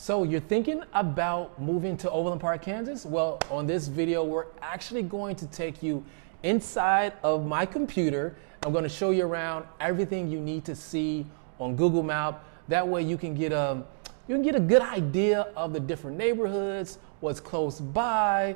So you're thinking about moving to Overland Park, Kansas? Well, on this video, we're actually going to take you inside of my computer. I'm going to show you around everything you need to see on Google Maps. That way you can get a good idea of the different neighborhoods, what's close by,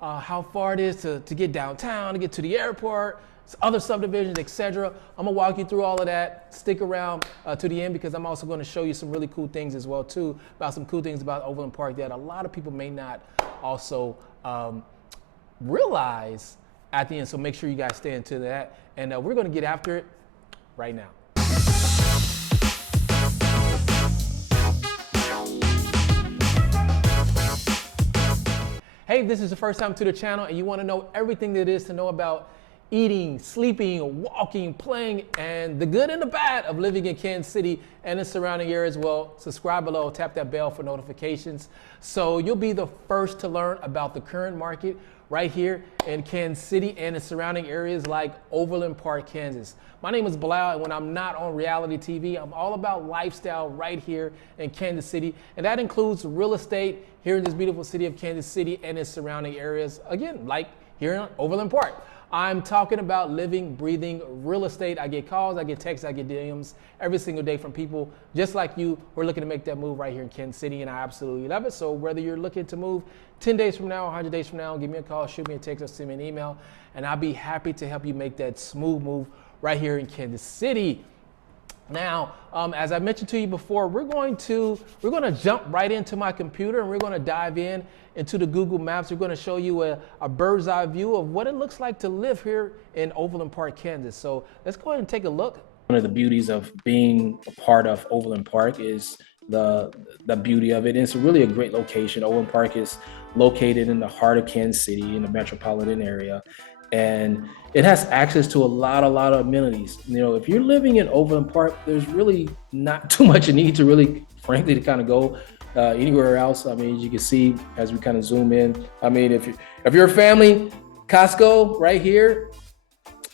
how far it is to get downtown, to get to the airport, other subdivisions, etc. I'm gonna walk you through all of that. Stick around to the end because I'm also gonna show you some really cool things as well too, about some cool things about Overland Park that a lot of people may not also realize at the end. So make sure you guys stay into that. And we're gonna get after it right now. Hey, if this is the first time to the channel and you want to know everything there is to know about eating, sleeping, walking, playing, and the good and the bad of living in Kansas City and the surrounding areas, well, subscribe below, tap that bell for notifications. So you'll be the first to learn about the current market right here in Kansas City and the surrounding areas like Overland Park, Kansas. My name is Bilal, and when I'm not on reality TV, I'm all about lifestyle right here in Kansas City, and that includes real estate here in this beautiful city of Kansas City and its surrounding areas, again, like here in Overland Park. I'm talking about living, breathing real estate. I get calls, I get texts, I get DMs every single day from people just like you who are looking to make that move right here in Kansas City, and I absolutely love it. So whether you're looking to move 10 days from now, 100 days from now, give me a call, shoot me a text, or send me an email, and I'll be happy to help you make that smooth move right here in Kansas City. Now, as I mentioned to you before, we're going to jump right into my computer and we're going to dive into the Google Maps. We're going to show you a bird's eye view of what it looks like to live here in Overland Park, Kansas. So let's go ahead and take a look. One of the beauties of being a part of Overland Park is the beauty of it. And it's really a great location. Overland Park is located in the heart of Kansas City in the metropolitan area. And it has access to a lot of amenities. You know, if you're living in Overland Park, there's really not too much need to really, frankly, to kind of go anywhere else. I mean, as you can see, as we kind of zoom in, I mean, if you're a family, Costco right here,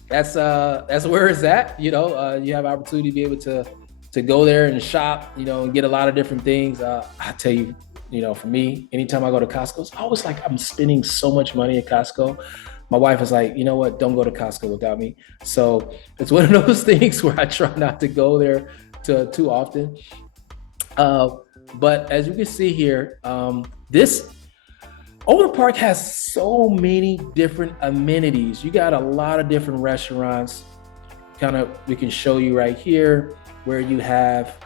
that's where it's at. You know, you have opportunity to be able to go there and shop, you know, and get a lot of different things. I tell you, you know, for me, anytime I go to Costco, it's always like I'm spending so much money at Costco. My wife is like, you know what, don't go to Costco without me. So it's one of those things where I try not to go there too often. But as you can see here, this Overland Park has so many different amenities. You got a lot of different restaurants. We can show you right here where you have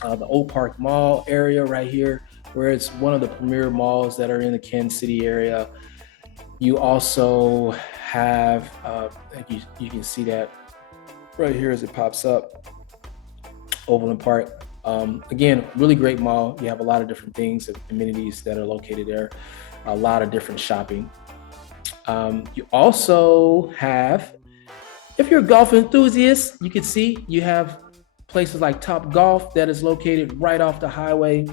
the Old Park Mall area right here, where it's one of the premier malls that are in the Kansas City area. You also have, you can see that right here as it pops up, Overland Park. Again, really great mall. You have a lot of different things, amenities that are located there, a lot of different shopping. You also have, if you're a golf enthusiast, you can see you have places like Top Golf that is located right off the highway.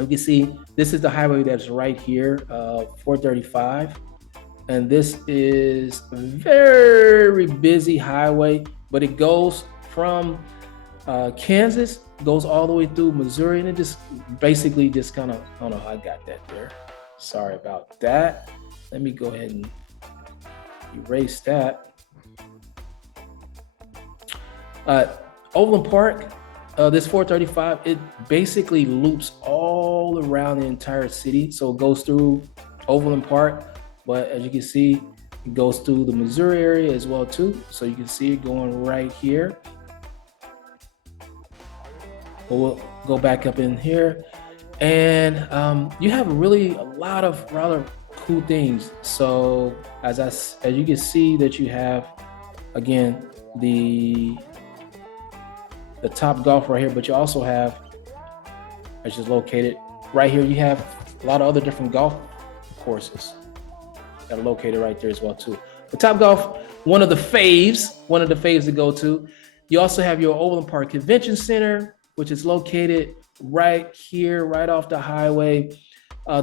You can see this is the highway that's right here, 435. And this is a very busy highway, but it goes from Kansas, goes all the way through Missouri, and it just basically just kind of, I don't know how I got that there. Sorry about that. Let me go ahead and erase that. Overland Park, this 435, it basically loops all around the entire city. So it goes through Overland Park, but as you can see, it goes through the Missouri area as well too. So you can see it going right here. We'll go back up in here, and you have really a lot of rather cool things. So as you can see that you have, again, the Top Golf right here, but you also have, which is located right here, you have a lot of other different golf courses that are located right there as well too. The Top Golf, one of the faves to go to. You also have your Overland Park Convention Center, which is located right here, right off the highway.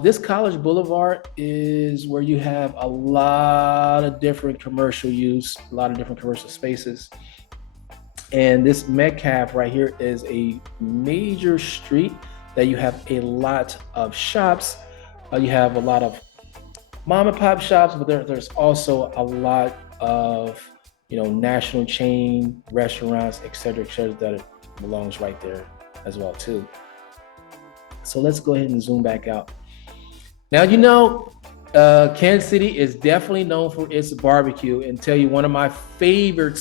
This College Boulevard is where you have a lot of different commercial use, a lot of different commercial spaces. And this Metcalf right here is a major street that you have a lot of shops. You have a lot of mom and pop shops, but there's also a lot of, national chain restaurants, et cetera, that belongs right there as well too. So let's go ahead and zoom back out. Now, Kansas City is definitely known for its barbecue, and tell you one of my favorite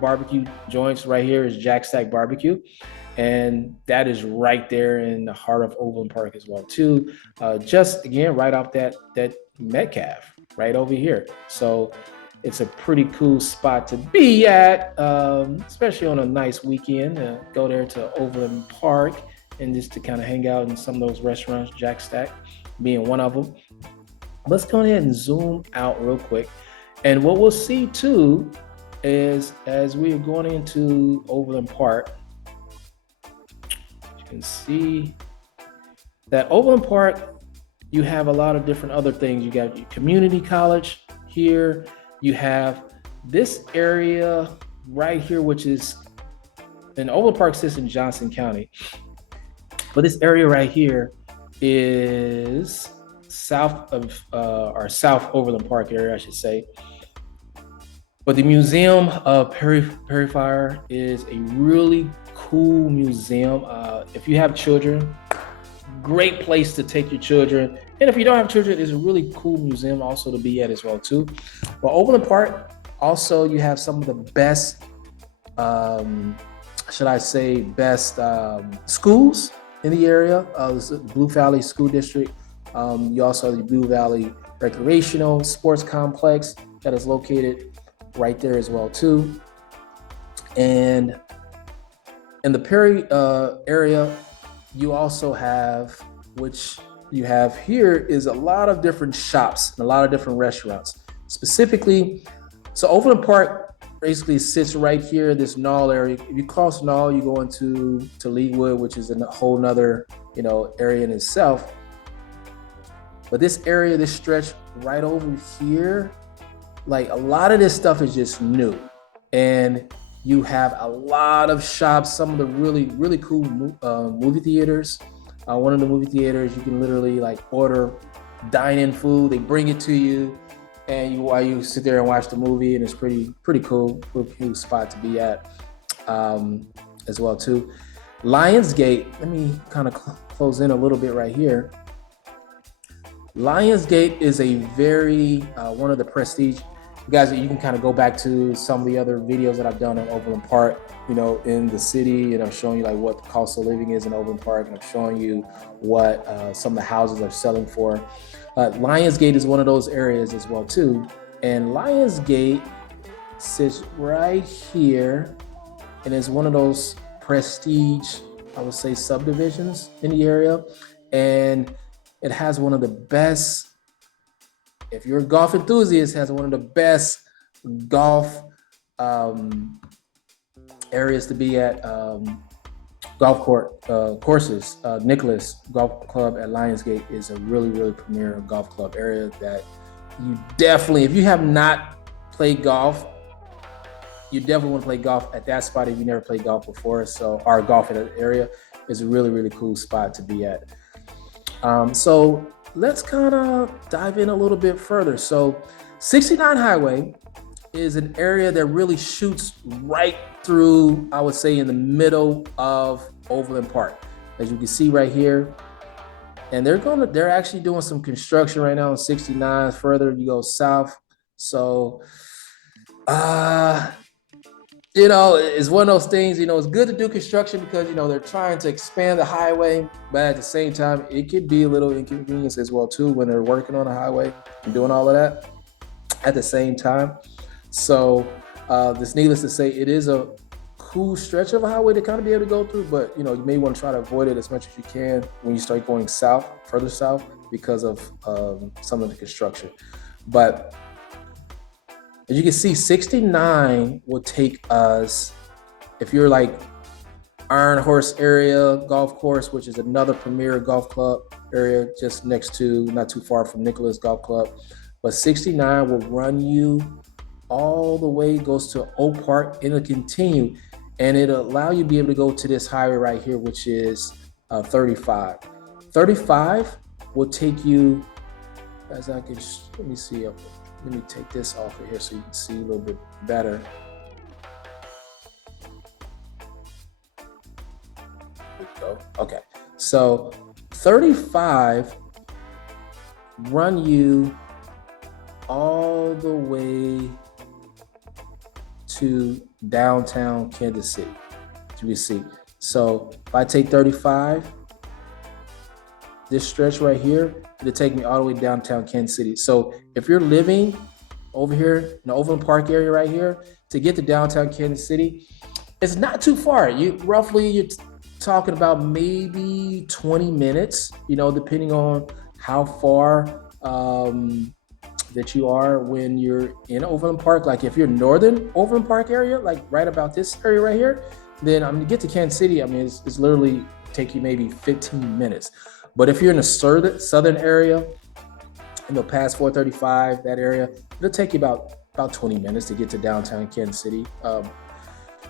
barbecue joints right here is Jack Stack Barbecue. And that is right there in the heart of Overland Park as well too. Just again, right off that Metcalf, right over here. So it's a pretty cool spot to be at, especially on a nice weekend. Go there to Overland Park and just to kind of hang out in some of those restaurants, Jack Stack being one of them. Let's go ahead and zoom out real quick. And what we'll see too is, as we are going into Overland Park, you can see that Overland Park, you have a lot of different other things. You got your community college here. You have this area right here, which is in Overland Park sits in Johnson County. But this area right here is south of our South Overland Park area, I should say. But the Museum of Perry Fire is a really cool museum. If you have children, great place to take your children. And if you don't have children, it's a really cool museum also to be at as well too. But Overland Park, also you have some of the best, schools in the area. Blue Valley School District. You also have the Blue Valley Recreational Sports Complex that is located right there as well too. And in the Perry area, you also have, which you have here, is a lot of different shops and a lot of different restaurants. Specifically, so Overland Park basically sits right here, this Knoll area. If you cross Knoll, you go into Leawood, which is a whole nother, area in itself. But this area, this stretch right over here, like a lot of this stuff is just new. And you have a lot of shops, some of the really, really cool movie theaters. One of the movie theaters, you can literally order dine-in food. They bring it to you, and while you sit there and watch the movie, and it's pretty cool, pretty cool spot to be at as well too. Lionsgate, let me kind of close in a little bit right here. Lionsgate is a very, one of the prestige. You guys, you can kind of go back to some of the other videos that I've done in Overland Park, in the city, and I'm showing you what the cost of living is in Overland Park, and I'm showing you what some of the houses are selling for. Lionsgate is one of those areas as well too. And Lionsgate sits right here and is one of those prestige, I would say, subdivisions in the area. And it has one of the best, if you're a golf enthusiast, has one of the best golf areas to be at, golf courses. Nicholas Golf Club at Lionsgate is a really, really premier golf club area that you definitely, if you have not played golf, you definitely want to play golf at that spot if you never played golf before. So our golf in that area is a really, really cool spot to be at. So let's kind of dive in a little bit further. So 69 Highway is an area that really shoots right through, I would say, in the middle of Overland Park, as you can see right here. And they're actually doing some construction right now on 69. Further you go south. So, it's one of those things, it's good to do construction because, they're trying to expand the highway, but at the same time, it could be a little inconvenience as well too when they're working on the highway and doing all of that at the same time. So this, needless to say, it is a cool stretch of a highway to kind of be able to go through, but you may want to try to avoid it as much as you can when you start going further south because of some of the construction. But as you can see, 69 will take us, if you're Iron Horse area golf course, which is another premier golf club area just next to, not too far from Nicholas Golf Club, but 69 will run you all the way, goes to Oak Park, and it'll continue, and it'll allow you to be able to go to this highway right here, which is 35. 35 will take you, as I can, let me see, let me take this off of here so you can see a little bit better. There we go. Okay, so 35 run you all the way to downtown Kansas City, as we see. So if I take 35, this stretch right here, it'll take me all the way downtown Kansas City. So if you're living over here in the Overland Park area right here, to get to downtown Kansas City, it's not too far. You're talking about maybe 20 minutes, depending on how far that you are when you're in Overland Park. Like if you're northern Overland Park area, like right about this area right here, then to get to Kansas City, it's literally take you maybe 15 minutes. But if you're in the southern area, past 435, that area, it'll take you about 20 minutes to get to downtown Kansas City.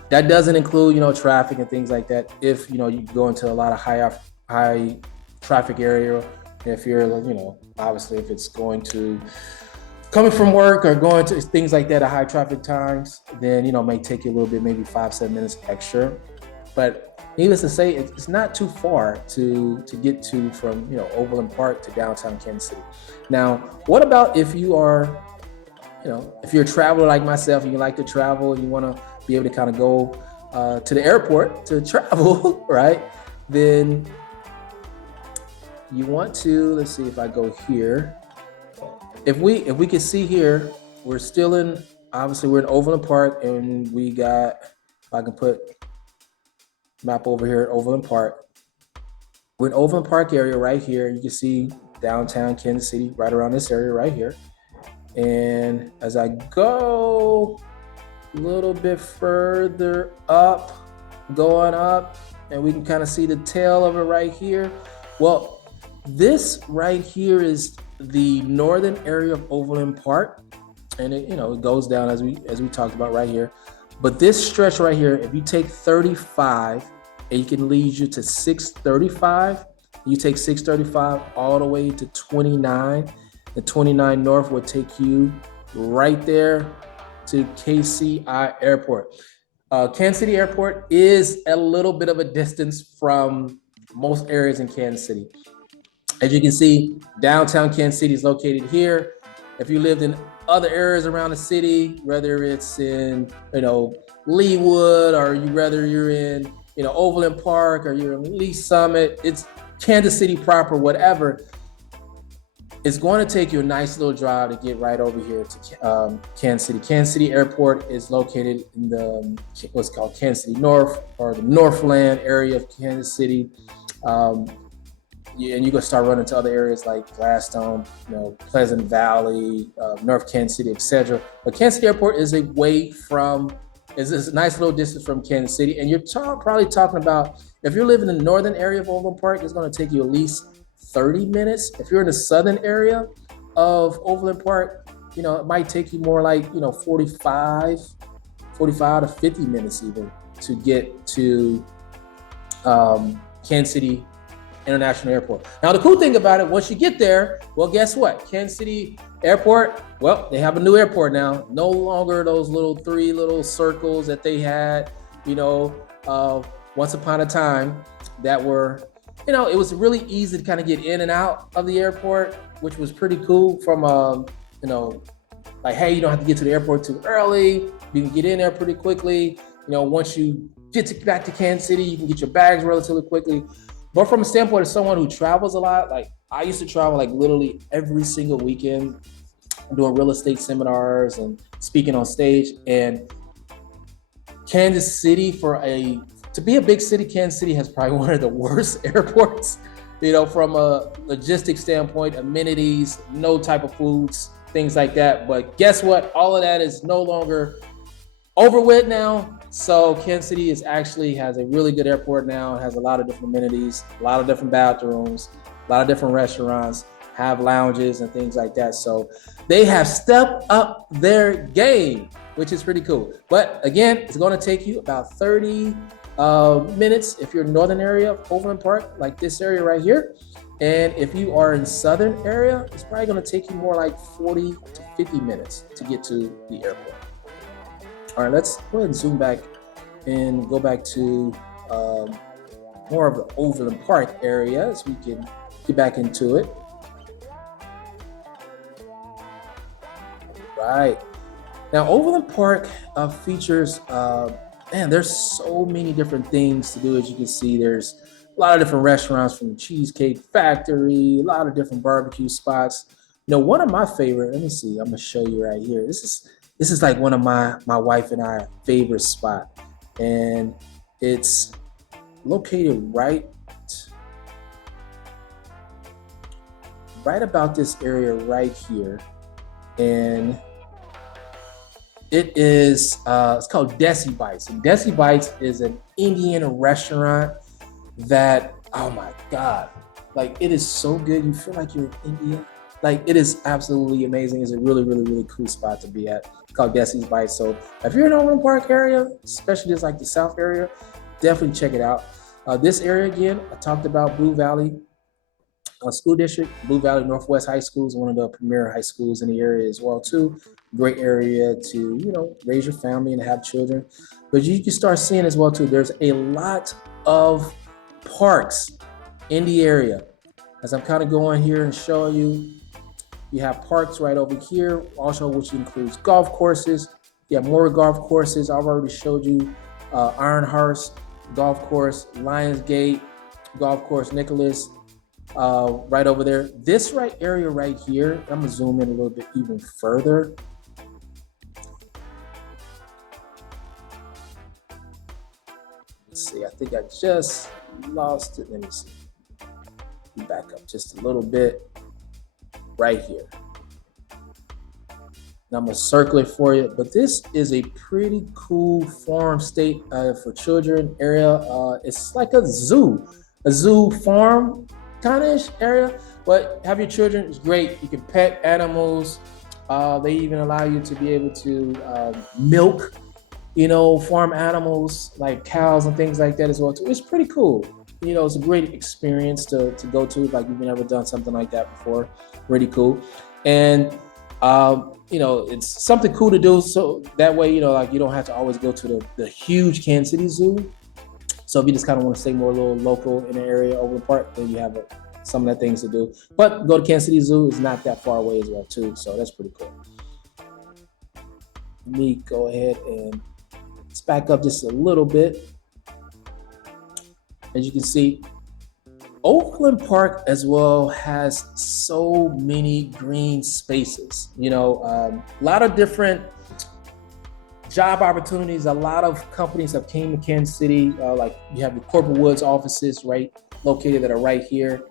That doesn't include, traffic and things like that. If, you go into a lot of high traffic area, if you're, obviously if it's coming from work or going to things like that at high traffic times, then, it may take you a little bit, maybe 5-7 minutes extra. But needless to say, it's not too far to get to from, Overland Park to downtown Kansas City. Now, what about if you are, if you're a traveler like myself and you like to travel and you want to be able to kind of go to the airport to travel, right? Then you want to, let's see if I go here. If we can see here, we're still obviously we're in Overland Park, and we got, if I can put map over here at Overland Park. We're in Overland Park area right here. You can see downtown Kansas City right around this area right here. And as I go a little bit further up, going up, and we can kind of see the tail of it right here. Well, this right here is the northern area of Overland Park, and it goes down as we talked about right here. But this stretch right here, if you take 35, it can lead you to 635. You take 635 all the way to 29. The 29 north will take you right there to KCI Airport. Kansas City Airport is a little bit of a distance from most areas in Kansas City. As you can see, downtown Kansas City is located here. If you lived in other areas around the city, whether it's in, Leawood, or whether you're in, Overland Park, or you're in Lee Summit, it's Kansas City proper, whatever. It's going to take you a nice little drive to get right over here to Kansas City. Kansas City Airport is located in the what's called Kansas City North, or the Northland area of Kansas City. And you can start running to other areas like Gladstone, Pleasant Valley, North Kansas City, etc. But Kansas City Airport is a nice little distance from Kansas City. And you're probably talking about, if you're living in the northern area of Overland Park, it's going to take you at least 30 minutes. If you're in the southern area of Overland Park, it might take you more like, 45 to 50 minutes even to get to Kansas City International Airport. Now, the cool thing about it, once you get there, well, guess what? Kansas City Airport, well, they have a new airport now. No longer those three little circles that they had, once upon a time that were, it was really easy to kind of get in and out of the airport, which was pretty cool from, like, hey, you don't have to get to the airport too early. You can get in there pretty quickly. Once you get back to Kansas City, you can get your bags relatively quickly. But from a standpoint of someone who travels a lot, like I used to travel like literally every single weekend, doing real estate seminars and speaking on stage. And Kansas City, to be a big city, Kansas City has probably one of the worst airports, from a logistics standpoint, amenities, no type of foods, things like that. But guess what? All of that is no longer over with now. So Kansas City has a really good airport now. It has a lot of different amenities, a lot of different bathrooms, a lot of different restaurants, have lounges and things like that. So they have stepped up their game, which is pretty cool. But again, it's going to take you about 30 minutes if you're in northern area of Overland Park, like this area right here. And if you are in southern area, it's probably going to take you more like 40 to 50 minutes to get to the airport. All right, let's go ahead and zoom back and go back to more of the Overland Park area as we can get back into it. Right. Now, Overland Park features, man, there's so many different things to do. As you can see, there's a lot of different restaurants, from the Cheesecake Factory, a lot of different barbecue spots. You know, one of my favorite, let me see, I'm gonna show you right here. This is like one of my wife and I favorite spot. And it's located right about this area right here. And it is, it's called Desi Bites. And Desi Bites is an Indian restaurant that, oh my God, like it is so good. You feel like you're in India. Like it is absolutely amazing. It's a really, really, really cool spot to be at. It's called Desi's Bites. So if you're in Overland Park area, especially just like the South area, definitely check it out. This area again, I talked about Blue Valley School District. Blue Valley Northwest High School is one of the premier high schools in the area as well too. Great area to, you know, raise your family and have children. But you can start seeing as well too, there's a lot of parks in the area. As I'm kind of going here and showing you, you have parks right over here, also which includes golf courses. You have more golf courses. I've already showed you Iron Horse Golf Course, Lionsgate Golf Course, Nicholas, right over there. This right area right here, I'm gonna zoom in a little bit even further. Let's see, I think I just lost it. Let me see. Back up just a little bit right here. And I'm gonna circle it for you, but this is a pretty cool farm state for children area. It's like a zoo farm kind of area, but have your children, it's great. You can pet animals. They even allow you to be able to milk, you know, farm animals like cows and things like that as well too. It's pretty cool. You know, it's a great experience to go to, like you've never done something like that before. Really cool. And you know, it's something cool to do, so that way, you know, like you don't have to always go to the huge Kansas City Zoo. So if you just kind of want to stay more a little local in the area over the park, then you have some of that things to do. But go to Kansas City Zoo is not that far away as well too, so that's pretty cool. Let me go ahead and let's back up just a little bit. As you can see, Overland Park as well has so many green spaces. You know, a lot of different job opportunities. A lot of companies have came to Kansas City. Like you have the Corporate Woods offices located that are right here.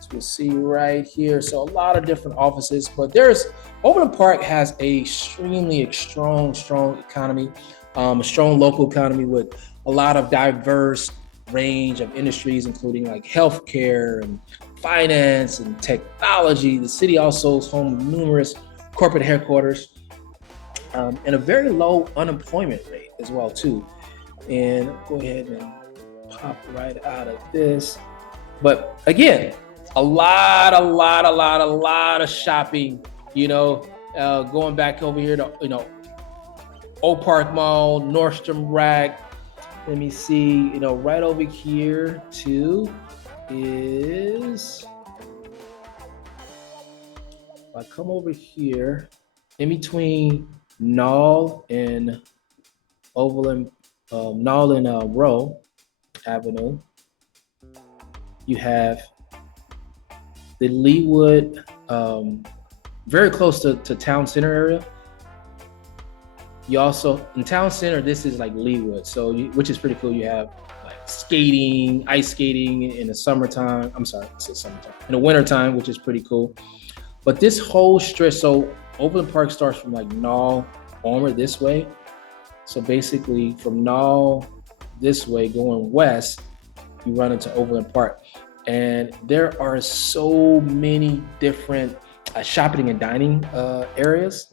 So you'll see right here. So a lot of different offices, but Overland Park has a extremely strong economy, a strong local economy with a lot of diverse range of industries, including like healthcare and finance and technology. The city also is home to numerous corporate headquarters and a very low unemployment rate as well too. And I'll go ahead and pop right out of this. But again, a lot of shopping, you know, going back over here to, you know, Oak Park Mall, Nordstrom Rack. Let me see, you know, right over here too is, if I come over here, in between Knoll and Overland, Knoll and Row Avenue, you have the Leewood, very close to Town Center area. You also, in Town Center, this is like Leewood, so which is pretty cool. You have like skating, ice skating in the summertime. I'm sorry, it's the summertime. In the wintertime, which is pretty cool. But this whole stretch, so Overland Park starts from like Knoll onward this way. So basically from Knoll this way going west, you run into Overland Park. And there are so many different shopping and dining areas.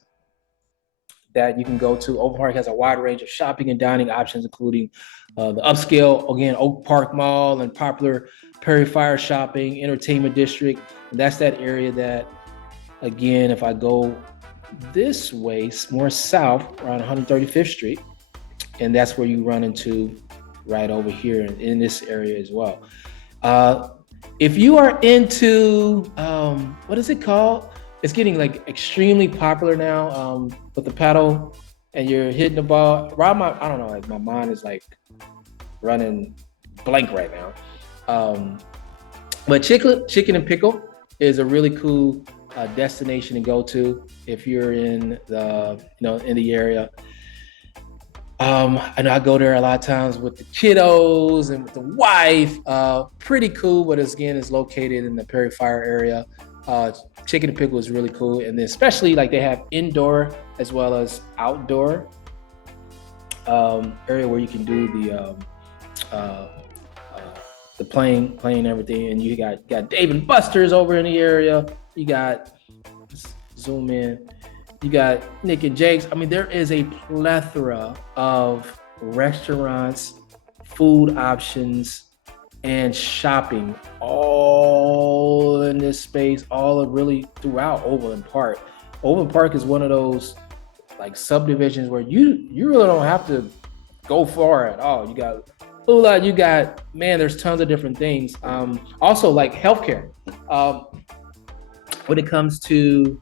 that you can go to. Overland Park has a wide range of shopping and dining options, including the upscale, again, Oak Park Mall and popular Perry Fire Shopping Entertainment District. And that's that area that, again, if I go this way, more south, around 135th Street, and that's where you run into right over here in this area as well. If you are into, what is it called? It's getting like extremely popular now with the paddle, and you're hitting the ball. I don't know, like my mind is like running blank right now. But Chicken and Pickle is a really cool destination to go to if you're in the area. I know I go there a lot of times with the kiddos and with the wife. Pretty cool, but it's located in the Perry Fire area. Chicken and Pickle is really cool, and then especially like they have indoor as well as outdoor area where you can do the playing and everything. And you got Dave and Buster's over in the area. You got, zoom in, you got Nick and Jake's. I mean, there is a plethora of restaurants, food options, and shopping all in this space, all really throughout Overland Park. Overland Park is one of those like subdivisions where you really don't have to go far at all. You got there's tons of different things. Also like healthcare. When it comes to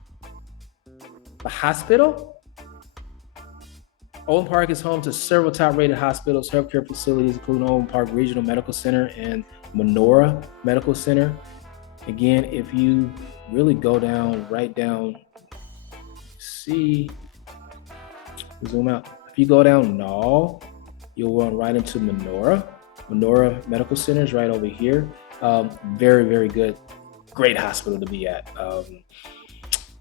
the hospital, Overland Park is home to several top-rated hospitals, healthcare facilities, including Overland Park Regional Medical Center and Menorah Medical Center. Again, if you really go right down, zoom out. If you go down Knoll, you'll run right into Menorah. Menorah Medical Center is right over here. Very, very good, great hospital to be at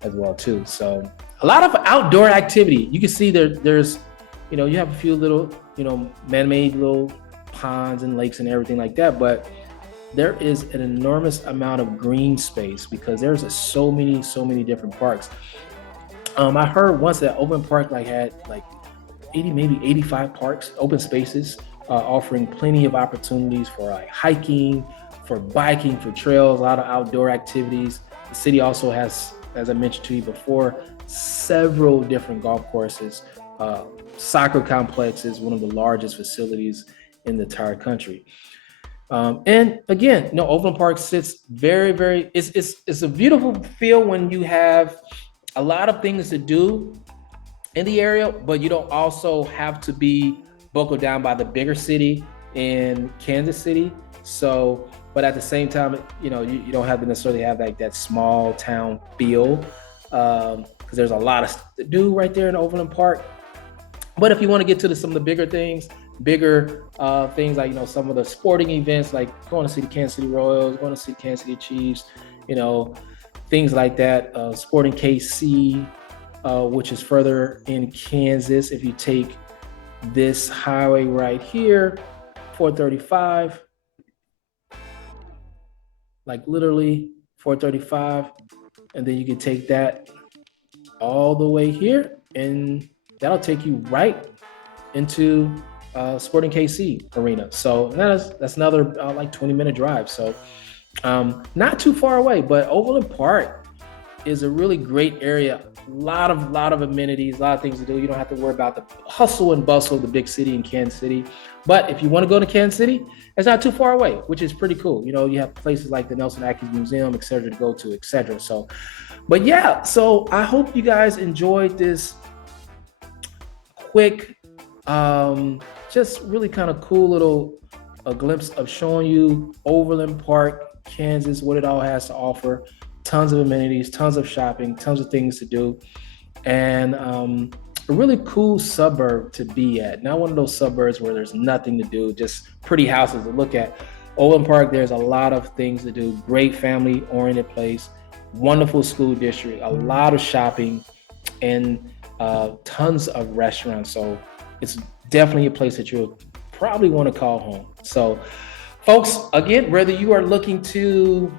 as well too. So a lot of outdoor activity. You can see there's, you have a few little, man-made little ponds and lakes and everything like that, but there is an enormous amount of green space because there's so many different parks. I heard once that Overland Park had 80, maybe 85 parks, open spaces, offering plenty of opportunities for hiking, for biking, for trails, a lot of outdoor activities. The city also has, as I mentioned to you before, several different golf courses. Soccer complexes, one of the largest facilities in the entire country. And again, Overland Park sits very, very, it's a beautiful feel when you have a lot of things to do in the area, but you don't also have to be buckled down by the bigger city in Kansas City. So, but at the same time, you don't have to necessarily have that small town feel, because there's a lot of stuff to do right there in Overland Park. But if you want to get to some of the bigger things like, some of the sporting events, like going to see the Kansas City Royals, going to see Kansas City Chiefs, things like that. Sporting KC, which is further in Kansas. If you take this highway right here, 435, like literally 435, and then you can take that all the way here, and that'll take you right into Sporting KC Arena. So that's another 20-minute drive. So not too far away, but Overland Park is a really great area. A lot of amenities, a lot of things to do. You don't have to worry about the hustle and bustle of the big city in Kansas City. But if you want to go to Kansas City, it's not too far away, which is pretty cool. You have places like the Nelson Atkins Museum, et cetera, to go to, et cetera. So, but yeah, so I hope you guys enjoyed this quick, just really kind of cool little glimpse of showing you Overland Park, Kansas, what it all has to offer. Tons of amenities, tons of shopping, tons of things to do, and a really cool suburb to be at. Not one of those suburbs where there's nothing to do, just pretty houses to look at. Overland Park, there's a lot of things to do. Great family-oriented place, wonderful school district, a lot of shopping, and tons of restaurants. So it's definitely a place that you'll probably want to call home. So, folks, again, whether you are looking to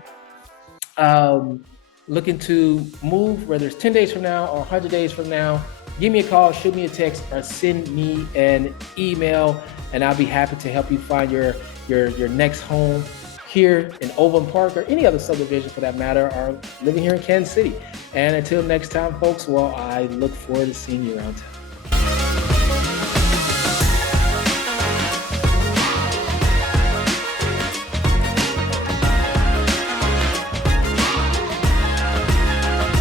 looking to move, whether it's 10 days from now or 100 days from now, give me a call, shoot me a text, or send me an email, and I'll be happy to help you find your next home here in Overland Park, or any other subdivision for that matter, or living here in Kansas City. And until next time, folks, well, I look forward to seeing you around town.